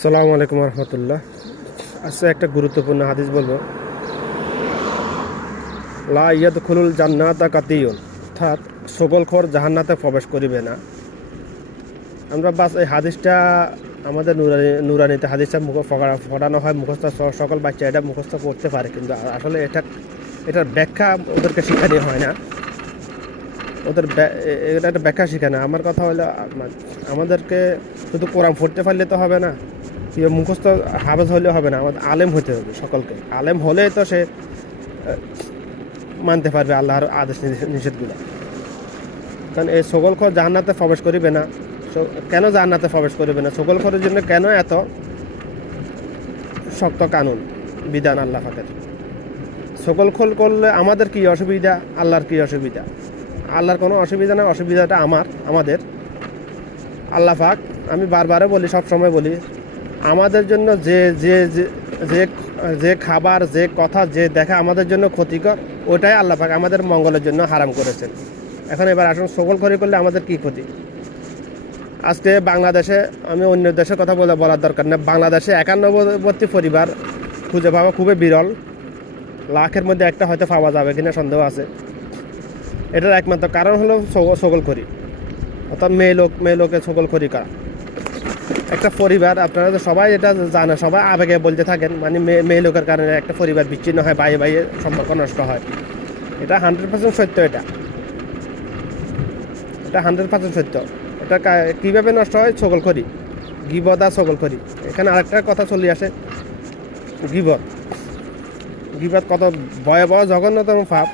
আসসালামু আলাইকুম রহমতুল্লাহ। আজকে একটা গুরুত্বপূর্ণ হাদিস বলব। লা ইয়াদ খুলুল জান্নাতা কাতিউন। অর্থাৎ সকলখর জাহান্নাতে প্রবেশ করিবে না। আমরা বাস এই হাদিসটা আমাদের নুরানি, নুরানিতে হাদিসটা মুখ পড়ানো হয়, মুখস্থ সকল বাচ্চা এটা মুখস্থ করতে পারে, কিন্তু আসলে এটা, এটার ব্যাখ্যা ওদেরকে শেখানো হয় না। ওদের এটা একটা ব্যাখ্যা শেখানো আমার কথা হলো আমাদেরকে শুধু কোরআন পড়তে পারলে তো হবে না। কি মুখস্থ হাফেজ হলে হবে না, আমাদের আলেম হতে হবে সকলকে। আলেম হলে তো সে মানতে পারবে আল্লাহর আদেশ নিষেধ- নিষেধগুলো। কারণ এই সকল খর জান্নাতে প্রবেশ করিবে না। কেন জান্নাতে প্রবেশ করিবে না? সকল খরের জন্য কেন এত শক্ত কানুন, বিধান আল্লাহ ফাঁকের সকল খোল করলে আমাদের কি অসুবিধা? আল্লাহর কি অসুবিধা? আল্লাহর কোনো অসুবিধা না, অসুবিধাটা আমার, আমাদের। আল্লাহ পাক, আমি বারবারে বলি সব সময় বলি আমাদের জন্য যে যে, যে- যে খাবার, যে কথা, যে দেখা আমাদের জন্য ক্ষতিকর, ওটাই আল্লাহ পাক আমাদের মঙ্গলের জন্য হারাম করেছেন। এখন এবার আসুন সকল করে করলে আমাদের কি ক্ষতি? আজকে বাংলাদেশে আমি অন্য দেশের কথা বলে বলার দরকার না বাংলাদেশে একান্নবর্তী পরিবার খুঁজে পাওয়া খুবই বিরল। লাখের মধ্যে একটা হয়তো পাওয়া যাবে কিনা সন্দেহ আছে। এটার একমাত্র কারণ হলো সকল করি অর্থাৎ মেয়ে লোক, মেয়ে লোকে সকল করি করা। একটা পরিবার, আপনারা তো সবাই এটা জানে সবাই আবেগে বলতে থাকেন মানে মেয়ে লোকের কারণে একটা পরিবার বিচ্ছিন্ন হয় বাইরে বাইরে সম্পর্ক নষ্ট হয়। এটা হান্ড্রেড পার্সেন্ট সত্য এটা। এটা হান্ড্রেড পার্সেন্ট সত্য। এটা কীভাবে নষ্ট হয়? সকল করি গিবদ আর সকল করি এখানে আরেকটা কথা চলে আসে। গিবদ। গিবদ কত ভয়াবহ, জঘন্যতম পাপ।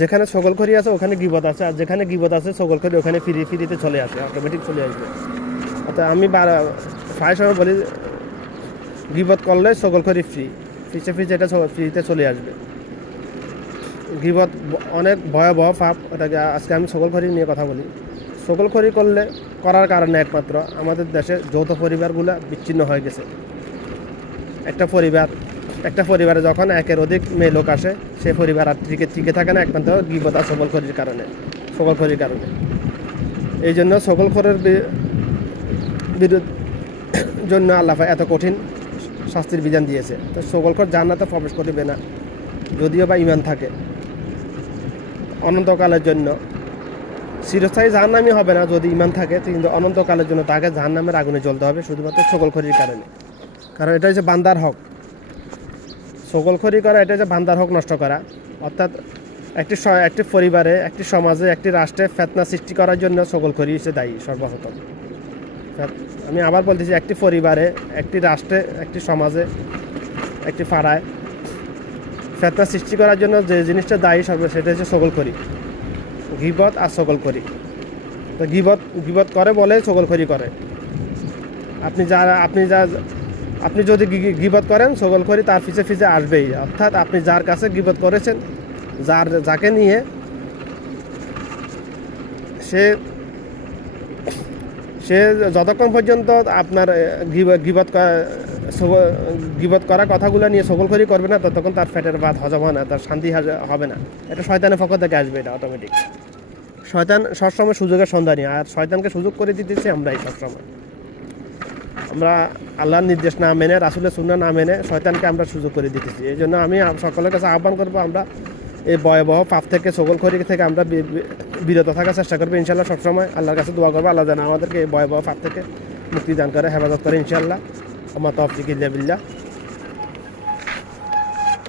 যেখানে সকল করি আছে, ওখানে গিবত আছে, আর যেখানে গিবত আছে সকল করি ওখানে ফিরি ফিরিতে চলে আসে অটোমেটিক চলে আসবে। অর্থাৎ আমি প্রায় সময় বলি, গিবত করলে সকল করি ফ্রি ফিচে ফিচে এটা ফ্রিতে চলে আসবে। গিবত অনেক ভয়াবহ পাপ ওটাকে আজকে আমি সকল খরি নিয়ে কথা বলি। সকল খরি করলে, করার কারণে একমাত্র আমাদের দেশে যৌথ পরিবারগুলো বিচ্ছিন্ন হয়ে গেছে। একটা পরিবার, একটা পরিবারে যখন একের অধিক মেয়ে লোক আসে, সে পরিবার আর টিকে টিকে থাকে না, একমাত্র গিবত আর সকল খরির কারণে, সকল খরির কারণে। এই জন্য সকল খরের বিরুদ্ধ জন্য আল্লাহ এত কঠিন শাস্তির বিধান দিয়েছে। তো সকল খর জান্নাতে প্রবেশ করিবে না, যদিও বা ইমান থাকে। অনন্তকালের জন্য। চিরস্থায়ী জাহান্নামি হবে না যদি ইমান থাকে, কিন্তু অনন্তকালের জন্য তাকে জাহান্নামের আগুনে জ্বলতে হবে শুধুমাত্র সকল খরির কারণে। কারণ এটা হচ্ছে বান্দার হক। সকলখড়ি করা, এটা হচ্ছে বান্দার হক নষ্ট করা। অর্থাৎ একটি একটি পরিবারে, একটি সমাজে, একটি রাষ্ট্রে ফেতনা সৃষ্টি করার জন্য সকলখড়ি হচ্ছে দায়ী, সর্বপ্রথম। আমি আবার বলতেছি, একটি পরিবারে, একটি রাষ্ট্রে, একটি সমাজে, একটি পাড়ায় ফেতনা সৃষ্টি করার জন্য যে জিনিসটা দায়ী সর্ব সেটা হচ্ছে সকলখড়ি গিবত আর সকলখড়ি তো গিবত গিবত করে বলে সকলখড়ি করে। আপনি যা আপনি যা, আপনি যদি গিবত করেন সকল করি তার পিছে পিছে আসবেই। অর্থাৎ আপনি যার কাছে গিবত করেছেন, যার, যাকে নিয়ে সে সে যতক্ষণ পর্যন্ত আপনার গিবত গিবত করা কথাগুলো নিয়ে সকল করি করবে না, ততক্ষণ তার ফ্যাটের ভাত হজম হয় না, তার শান্তি হবে না। এটা শয়তানের পক্ষ থেকে আসবে এটা অটোমেটিক শয়তান সবসময় সুযোগের সন্ধানী, আর শয়তানকে সুযোগ করে দিতেছি আমরাই সবসময়। আমরা আল্লাহর নির্দেশ না মেনে, রাসুলের সুন্না না মেনে শয়তানকে আমরা সুযোগ করে দিতেছি। এই জন্য আমি সকলের কাছে আহ্বান করব আমরা এই ভয়াবহ পাপ থেকে, সকল খরি থেকে আমরা বিরত থাকার চেষ্টা করব ইনশাল্লাহ সবসময় আল্লাহর কাছে দোয়া করব। আল্লাহ জানা আমাদেরকে এই ভয়াবহ পাপ থেকে মুক্তি দান করে, হেফাজত করে ইনশাল্লাহ আমার তফিক ইল্লা বিল্লাহ।